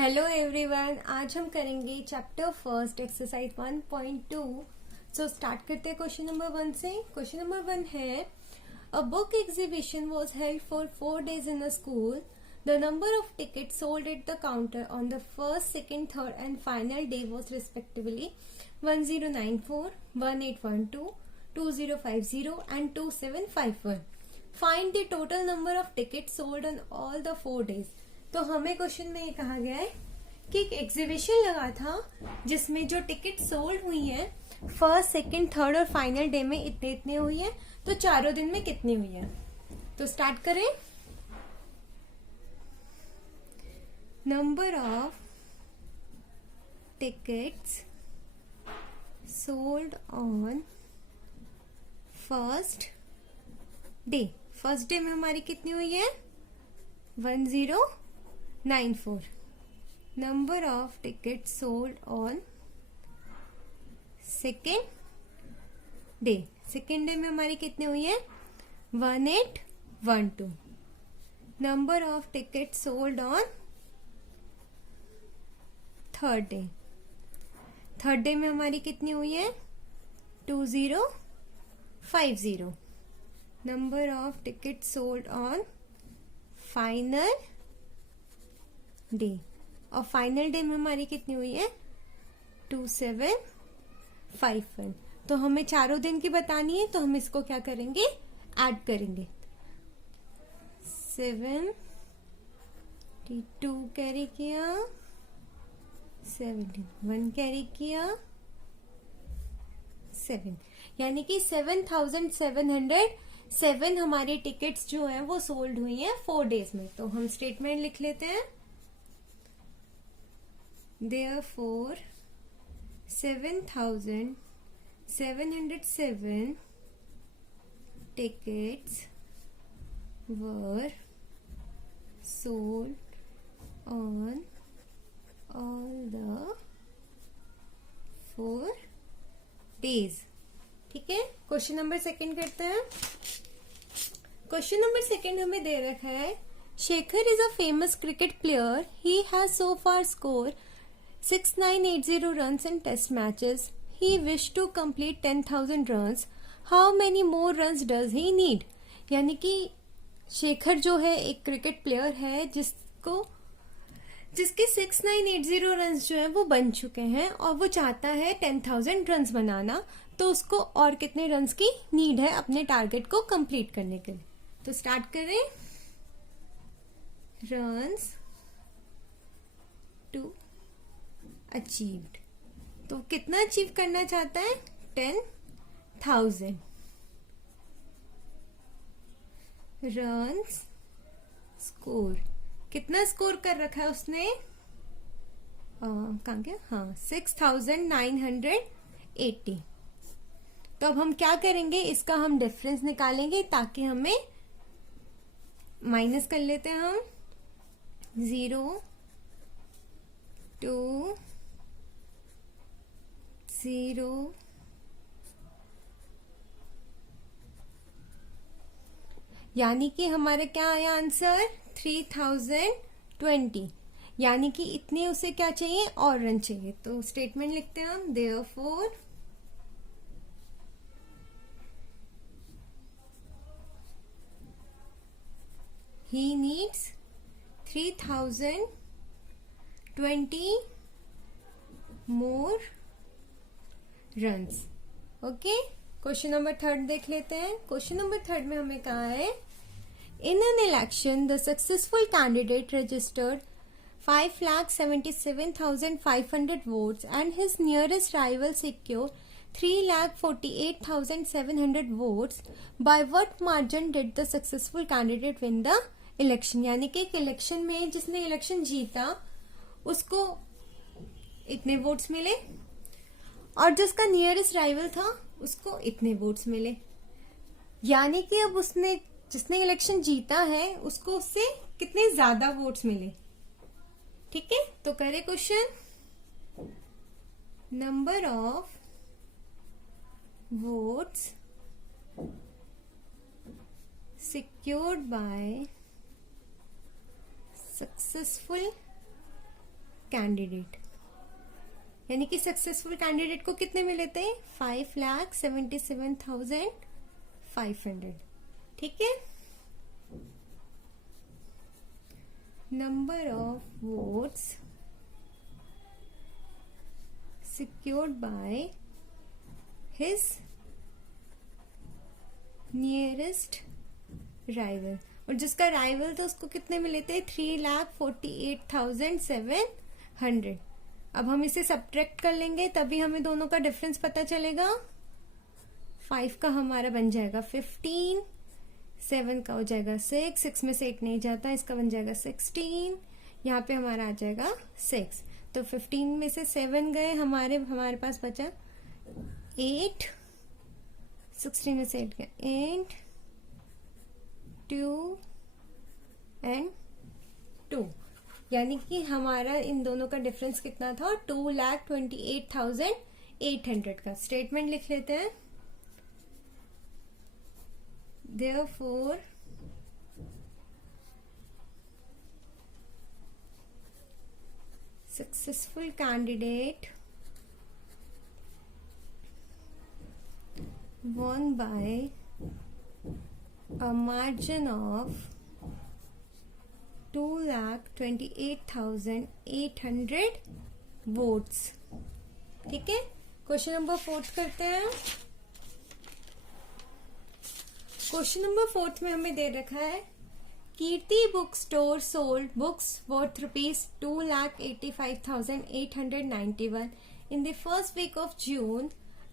Hello everyone, आज हम करेंगे chapter first exercise 1.2। So start करते हैं क्वेश्चन नंबर 1 से। क्वेश्चन नंबर 1 है, a book exhibition was held for 4 days in a school. The number of tickets sold at the counter on the first, second, third and final day was respectively 1094, 1812, 2050 and 2751. Find the total number of tickets sold on all the 4 days. तो हमें question में ये कहा गया है कि एक exhibition लगा था जिसमें जो टिकट सोल्ड हुई है फर्स्ट, सेकंड, थर्ड और फाइनल डे में इतने इतने हुई है, तो चारों दिन में कितनी हुई है। तो स्टार्ट करें। Number of tickets sold on first day. First day में हमारी कितनी हुई है 1094। Number of ticket sold on second day. Second day में हमारी कितनी हुई है 1812। Number of ticket sold on third day. Third day में हमारी कितनी हुई है 2050। Number of ticket sold on final day. और फाइनल डे में हमारी कितनी हुई है 2751। तो हमें चारों दिन की बतानी है, तो हम इसको क्या करेंगे ऐड करेंगे। 72 कैरी किया, 71 कैरी किया, 7 यानी कि 7707 हमारी टिकट्स जो हैं वो सोल्ड हुई हैं 4 days में। तो हम स्टेटमेंट लिख लेते हैं, Therefore 7707 tickets were sold on all the 4 days। ठीक है, क्वेश्चन नंबर सेकंड करते हैं। क्वेश्चन नंबर सेकंड हमें दे रखा है, Shekhar is a famous cricket player. He has so far score 6980 runs in test matches. He wished to complete 10,000 runs. How many more runs does he need? यानी कि शेखर जो है एक क्रिकेट प्लेयर है जिसके 6980 रन्स जो है वो बन चुके हैं और वो चाहता है 10,000 रन्स बनाना। तो उसको और कितने रन्स की नीड है अपने टारगेट को कंप्लीट करने के लिए। तो स्टार्ट करें। Runs to achieved. तो कितना अचीव करना चाहता है 10,000 रन्स। स्कोर कितना स्कोर कर रखा है उसने, कहाँ गया, हाँ 6980। तो अब हम क्या करेंगे, इसका हम डिफरेंस निकालेंगे ताकि हमें माइनस कर लेते हैं हम 0 2 0 यानी कि हमारा क्या आया आंसर 3020। यानी कि इतने उसे क्या चाहिए और रन चाहिए। तो स्टेटमेंट लिखते हैं हम, therefore he needs 3020 more runs। Okay, question number third देख लेते हैं। क्वेश्चन नंबर थर्ड में हमें कहा है, in an election the successful candidate registered 5,77,500 votes and his nearest rival secured 3,48,700 votes. By what margin did the successful candidate win the election? यानी कि एक इलेक्शन में जिसने इलेक्शन जीता उसको इतने वोट्स मिले और जिसका नियरेस्ट राइवल था उसको इतने वोट्स मिले। यानी कि अब जिसने इलेक्शन जीता है उसको उससे कितने ज्यादा वोट्स मिले। ठीक है, तो करें question. Number of votes secured by successful candidate, यानी कि सक्सेसफुल कैंडिडेट को कितने मिले थे? 5,77,500। ठीक है। Number of votes secured by his nearest rival, और जिसका राइवल था उसको कितने मिले थे? 3,48,700। अब हम इसे सब्ट्रैक्ट कर लेंगे तभी हमें दोनों का डिफरेंस पता चलेगा। 5 का हमारा बन जाएगा 15, 7 का हो जाएगा 6, 6 में से 8 नहीं जाता, इसका बन जाएगा 16, यहाँ पे हमारा आ जाएगा 6। तो 15 में से 7 गए, हमारे पास बचा 8, 16 में से 8 गए 8, 2 एंड 2, यानी कि हमारा इन दोनों का डिफरेंस कितना था? 2,28,800 का। स्टेटमेंट लिख लेते हैं। Therefore, successful candidate won by a margin of 2,28,800 votes। ठीक है। क्वेश्चन नंबर 4 करते हैं। क्वेश्चन नंबर 4 में हमें दे रखा है Kirti book store sold books worth ₹2,85,891 in the first week of June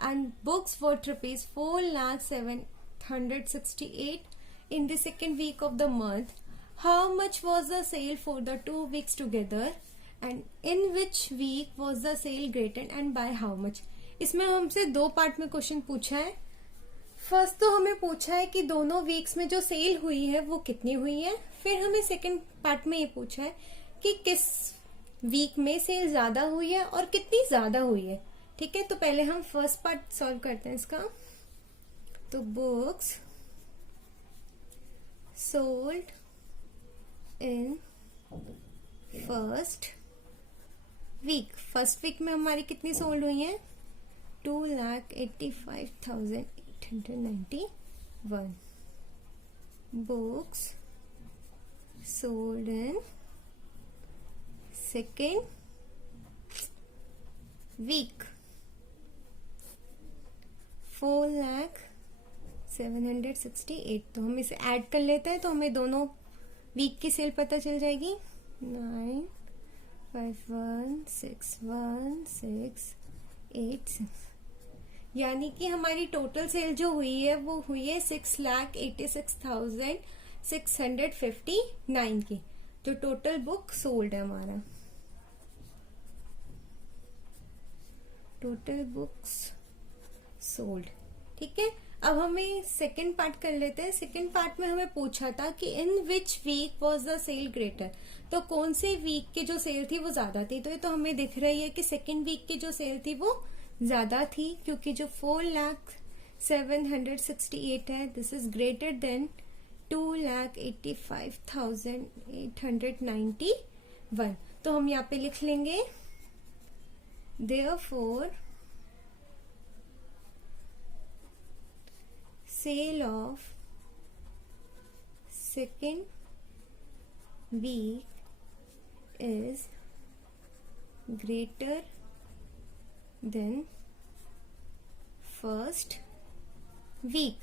and books worth ₹4,07,768 in the second week of the month. How much was the sale for the 2 weeks together and in which week was the sale greater and by how much? इसमें हमसे 2 part में question पूछा है। First तो हमें पूछा है कि दोनों वीक्स में जो सेल हुई है वो कितनी हुई है। फिर हमें सेकंड पार्ट में ये पूछा है कि किस वीक में सेल ज्यादा हुई है और कितनी ज्यादा हुई है। ठीक है। तो पहले हम फर्स्ट पार्ट सॉल्व करते हैं इसका। तो books sold in first week में हमारी कितनी सोल्ड हुई है? 2,85,891 books sold in second week 4,07,68। तो हम इसे ऐड कर लेते हैं तो हमें दोनों वीक की सेल पता चल जाएगी। 9516168, यानी कि हमारी टोटल सेल जो हुई है वो हुई है 6,86,659 की। जो टोटल बुक सोल्ड है हमारा, टोटल बुक्स सोल्ड। ठीक है। अब हमें सेकंड पार्ट कर लेते हैं। सेकंड पार्ट में हमें पूछा था कि in which week was the sale greater, तो कौन से वीक की जो सेल थी वो ज्यादा थी। तो ये तो हमें दिख रही है कि सेकंड वीक की जो सेल थी वो ज्यादा थी, क्योंकि जो 4,07,768 है दिस इज ग्रेटर देन 2,85,891। तो हम यहाँ पे लिख लेंगे therefore sale of second week is greater than first week।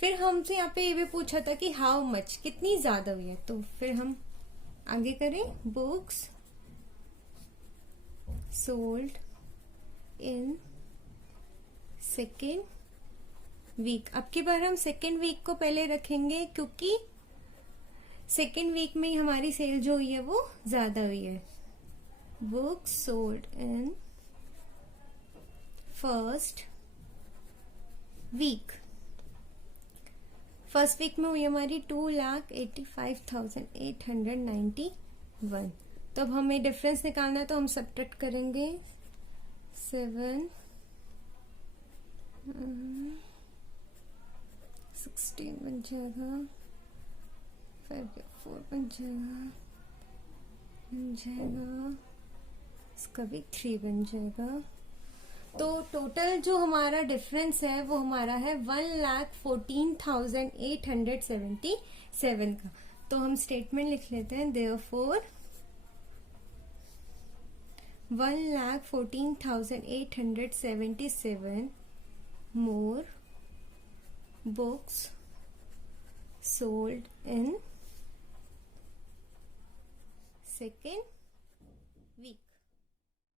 फिर हमसे यहाँ पे ये भी पूछा था कि हाउ मच, कितनी ज्यादा हुई है। तो फिर हम आगे करें, books sold in second week. अब की बार हम सेकेंड वीक को पहले रखेंगे क्योंकि सेकेंड वीक में ही हमारी सेल जो हुई है वो ज्यादा हुई है। Books sold in first week में हुई हमारी 2,85,891। तो अब हमें डिफरेंस निकालना है तो हम सब्ट्रैक्ट करेंगे। 7 16 बन जाएगा, 5 4 बन जाएगा, इसका भी 3 बन जाएगा। तो टोटल जो हमारा डिफरेंस है वो हमारा है 1,14,877 का। तो हम स्टेटमेंट लिख लेते हैं, therefore 1,14,877 more books sold in second week.